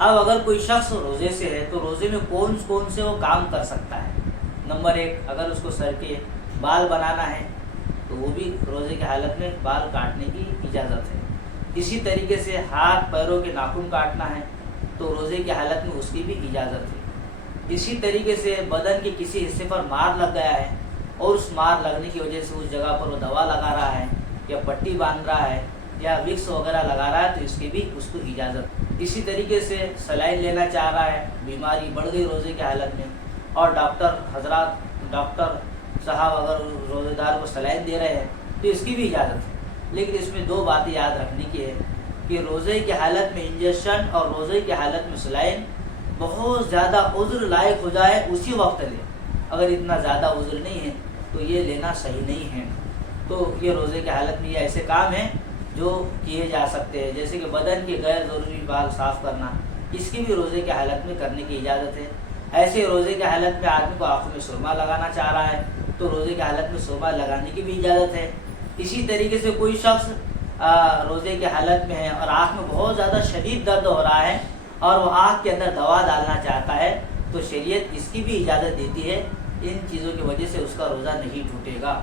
اب اگر کوئی شخص روزے سے ہے تو روزے میں کون کون سے وہ کام کر سکتا ہے؟ نمبر 1، اگر اس کو سر کے بال بنانا ہے تو وہ بھی روزے کی حالت میں بال کاٹنے کی اجازت ہے۔ اسی طریقے سے ہاتھ پیروں کے ناخن کاٹنا ہے تو روزے کی حالت میں اس کی بھی اجازت ہے۔ اسی طریقے سے بدن کے کسی حصے پر مار لگ گیا ہے اور اس مار لگنے کی وجہ سے اس جگہ پر وہ دوا لگا رہا ہے یا پٹی باندھ رہا ہے یا وکس وغیرہ لگا رہا ہے تو اس کی بھی اس کو اجازت ہے۔ اسی طریقے سے سلائن لینا چاہ رہا ہے، بیماری بڑھ گئی روزے کی حالت میں اور ڈاکٹر صاحب اگر روزے دار کو سلائن دے رہے ہیں تو اس کی بھی اجازت ہے۔ لیکن اس میں 2 باتیں یاد رکھنے کی ہے کہ روزے کی حالت میں انجیکشن اور روزے کی حالت میں سلائن بہت زیادہ عذر لائق ہو جائے اسی وقت لے، اگر اتنا زیادہ عذر نہیں ہے تو یہ لینا صحیح نہیں ہے۔ تو یہ روزے کی حالت میں یہ ایسے کام ہیں جو کیے جا سکتے ہیں، جیسے کہ بدن کے غیر ضروری بال صاف کرنا، اس کی بھی روزے کی حالت میں کرنے کی اجازت ہے۔ ایسے روزے کی حالت میں آدمی کو آنکھوں میں سرما لگانا چاہ رہا ہے تو روزے کی حالت میں سرما لگانے کی بھی اجازت ہے۔ اسی طریقے سے کوئی شخص روزے کی حالت میں ہے اور آنکھ میں بہت زیادہ شدید درد ہو رہا ہے اور وہ آنکھ کے اندر دوا ڈالنا چاہتا ہے تو شریعت اس کی بھی اجازت دیتی ہے۔ ان چیزوں کی وجہ سے اس کا روزہ نہیں ٹوٹے گا۔